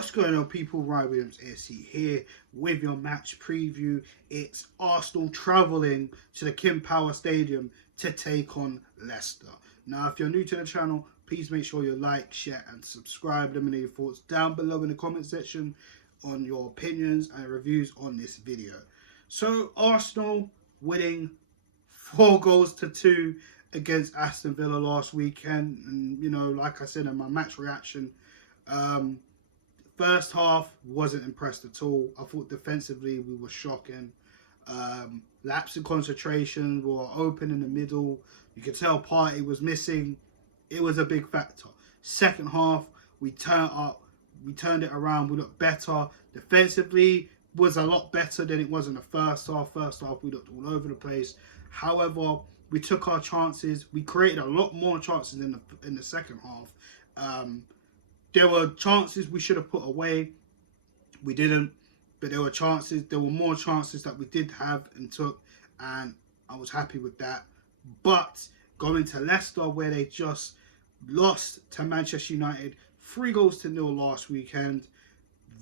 What's going on, people? Ryan Williams AC here with your match preview. It's Arsenal travelling to the King Power Stadium to take on Leicester. Now, if you're new to the channel, please make sure you like, share and subscribe. Let me know your thoughts down below in the comment section on your opinions and reviews on this video. So, Arsenal winning 4-2 against Aston Villa last weekend. And, you know, like I said in my match reaction, first half wasn't impressed at all. I thought defensively we were shocking. Lapse in concentration, we were open in the middle. You could tell Partey was missing. It was a big factor. Second half, we turned it around. We looked better. Defensively was a lot better than it was in the first half. First half, we looked all over the place. However, we took our chances. We created a lot more chances in the second half. There were chances we should have put away. We didn't, but there were chances. There were more chances that we did have and took, and I was happy with that. But going to Leicester, where they just lost to Manchester United 3-0 last weekend,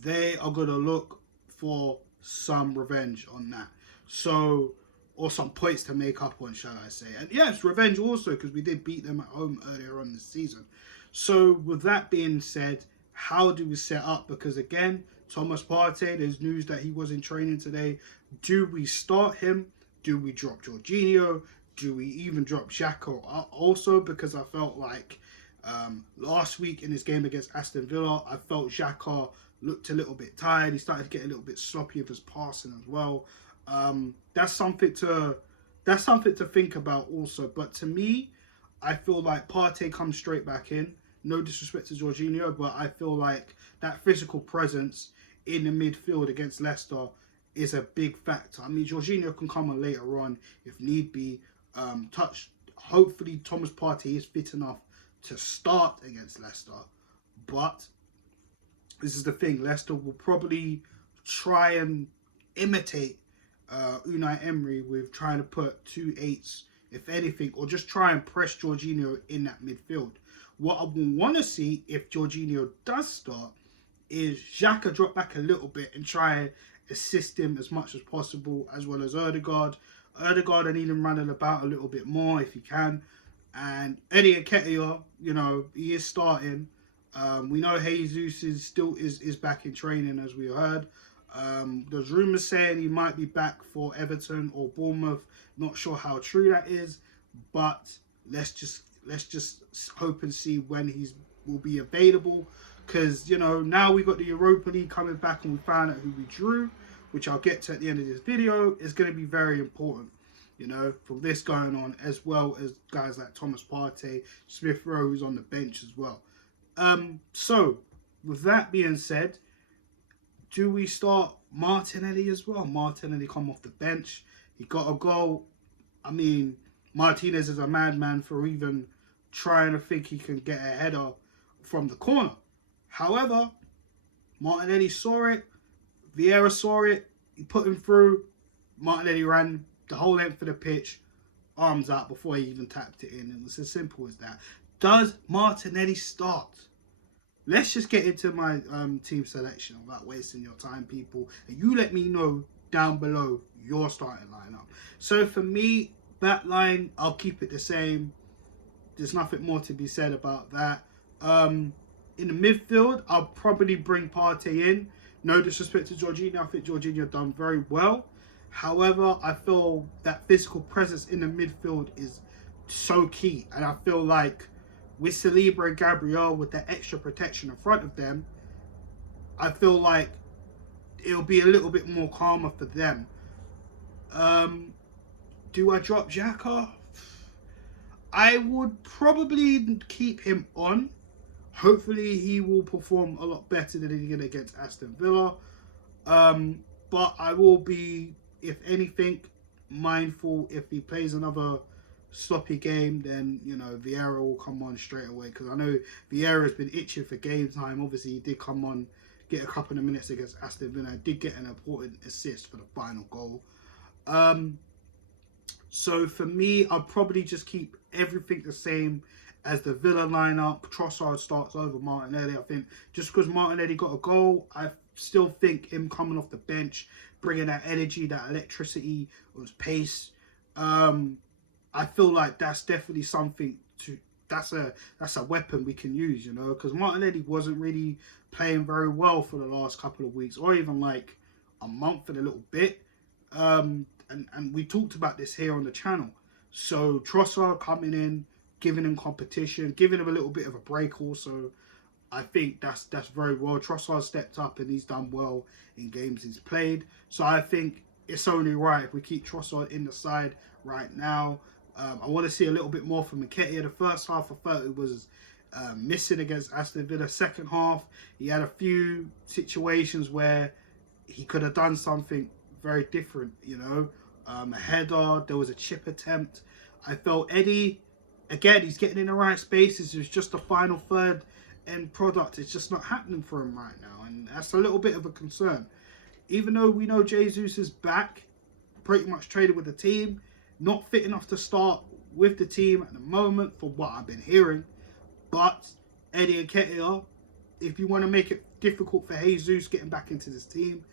they are going to look for some revenge on that. So, or some points to make up on, shall I say. And yes, revenge also, because we did beat them at home earlier on this season. So, with that being said, how do we set up? Because again, Thomas Partey, there's news that he was in training today. Do we start him? Do we drop Jorginho? Do we even drop Xhaka also? Because I felt like last week in this game against Aston Villa, I felt Xhaka looked a little bit tired. He started to get a little bit sloppy with his passing as well. That's something to think about also. But to me, I feel like Partey comes straight back in. No disrespect to Jorginho, but I feel like that physical presence in the midfield against Leicester is a big factor. I mean, Jorginho can come on later on if need be. Hopefully, Thomas Partey is fit enough to start against Leicester. But this is the thing. Leicester will probably try and imitate Unai Emery with trying to put 2 8s, if anything, or just try and press Jorginho in that midfield. What I will want to see if Jorginho does start is Xhaka drop back a little bit and try and assist him as much as possible, as well as Odegaard. Odegaard, I need him running about a little bit more if he can. And Eddie Nketiah, you know, he is starting. We know Jesus is back in training, as we heard. There's rumours saying he might be back for Everton or Bournemouth. Not sure how true that is, but let's just hope and see when he will be available. Because, you know, now we got the Europa League coming back and we found out who we drew, which I'll get to at the end of this video. Is going to be very important, you know, from this going on, as well as guys like Thomas Partey, Smith Rowe, who's on the bench as well. So, with that being said, do we start Martinelli as well? Martinelli come off the bench. He got a goal. I mean, Martinez is a madman for even trying to think he can get a header from the corner. However, Martinelli saw it. Vieira saw it. He put him through. Martinelli ran the whole length of the pitch, arms out before he even tapped it in. It was as simple as that. Does Martinelli start? Let's just get into my team selection without wasting your time, people. And you let me know down below your starting lineup. So for me, back line, I'll keep it the same. There's nothing more to be said about that. In the midfield, I'll probably bring Partey in. No disrespect to Jorginho. I think Jorginho done very well. However, I feel that physical presence in the midfield is so key. And I feel like with Saliba and Gabriel, with the extra protection in front of them, I feel like it'll be a little bit more calmer for them. Do I drop Xhaka? I would probably keep him on. Hopefully he will perform a lot better than he did against Aston Villa. But I will be, if anything, mindful if he plays another sloppy game, then, you know, Vieira will come on straight away. Because I know Vieira has been itching for game time. Obviously, he did come on, get a couple of minutes against Aston Villa. Did get an important assist for the final goal. So for me, I'll probably just keep everything the same as the Villa lineup, Trossard starts over Martinelli. I think just because Martinelli got a goal, I still think him coming off the bench, bringing that energy, that electricity, or pace. I feel like that's definitely something to. That's a weapon we can use, you know, because Martinelli wasn't really playing very well for the last couple of weeks, or even like a month and a little bit. And we talked about this here on the channel. So Trossard coming in, giving him competition, giving him a little bit of a break also. I think that's very well. Trossard stepped up and he's done well in games he's played. So I think it's only right if we keep Trossard in the side right now. I want to see a little bit more from Nketiah. The first half, I felt it was missing against Aston Villa. Second half, he had a few situations where he could have done something very different, you know. A header, there was a chip attempt. I felt Eddie, again, he's getting in the right spaces. It's just the final third end product. It's just not happening for him right now. And that's a little bit of a concern. Even though we know Jesus is back, pretty much traded with the team, not fit enough to start with the team at the moment from what I've been hearing. But Eddie Nketiah, if you want to make it difficult for Jesus getting back into this team,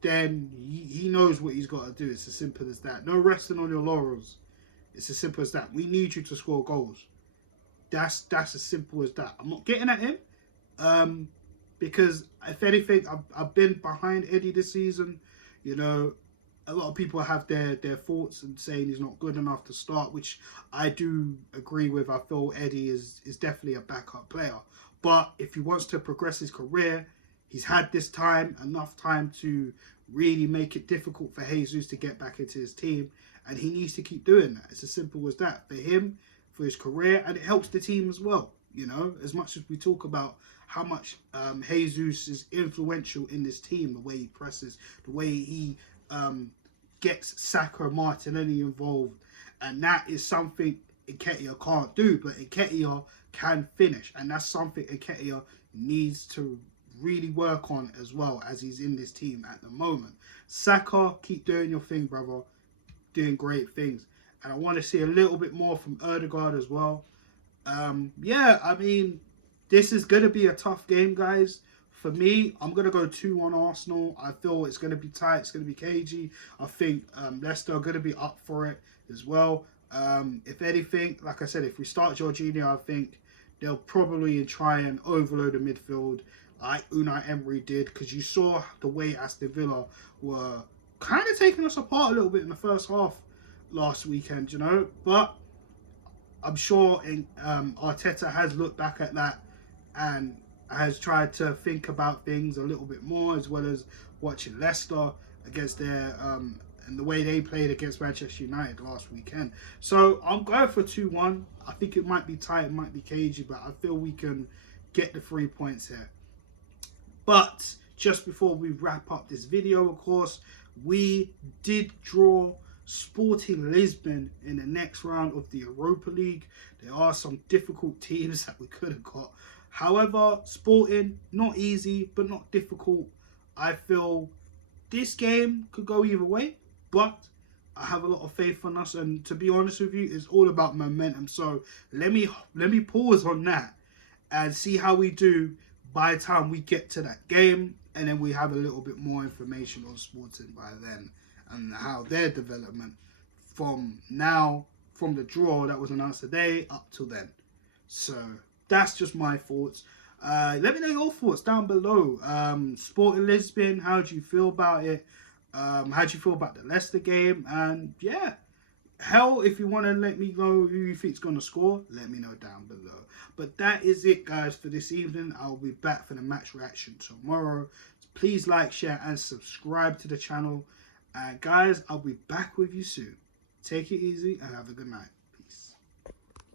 then he knows what he's got to do. It's as simple as that. No resting on your laurels. It's as simple as that. We need you to score goals. That's as simple as that. I'm not getting at him because, if anything, I've been behind Eddie this season. You know, a lot of people have their thoughts and saying he's not good enough to start, which I do agree with. I feel Eddie is definitely a backup player. But if he wants to progress his career, he's had this time, enough time to really make it difficult for Jesus to get back into his team. And he needs to keep doing that. It's as simple as that for him, for his career, and it helps the team as well. You know, as much as we talk about how much Jesus is influential in this team, the way he presses, the way he gets Saka and Martinelli involved. And that is something Nketiah can't do, but Nketiah can finish. And that's something Nketiah needs to really work on as well as he's in this team at the moment. Saka, keep doing your thing, brother. Doing great things. And I want to see a little bit more from Ødegaard as well. Yeah, I mean, this is going to be a tough game, guys. For me, I'm going to go 2-1 Arsenal. I feel it's going to be tight. It's going to be cagey. I think Leicester are going to be up for it as well. If anything, like I said, if we start Jorginho, I think they'll probably try and overload the midfield like Unai Emery did, because you saw the way Aston Villa were kind of taking us apart a little bit in the first half last weekend, you know. But I'm sure Arteta has looked back at that and has tried to think about things a little bit more, as well as watching Leicester against their and the way they played against Manchester United last weekend. So I'm going for 2-1. I think it might be tight, it might be cagey, but I feel we can get the 3 points here. But just before we wrap up this video, of course, we did draw Sporting Lisbon in the next round of the Europa League. There are some difficult teams that we could have got. However, Sporting, not easy, but not difficult. I feel this game could go either way, but I have a lot of faith in us. And to be honest with you, it's all about momentum. So let me pause on that and see how we do by the time we get to that game. And then we have a little bit more information on Sporting by then and how their development from now, from the draw that was announced today up till then. So that's just my thoughts. Let me know your thoughts down below. Sporting Lisbon, how do you feel about it? How do you feel about the Leicester game? And yeah, hell, if you want to let me know who you think's going to score, let me know down below. But that is it, guys, for this evening. I'll be back for the match reaction tomorrow. Please like, share, and subscribe to the channel. And guys, I'll be back with you soon. Take it easy and have a good night.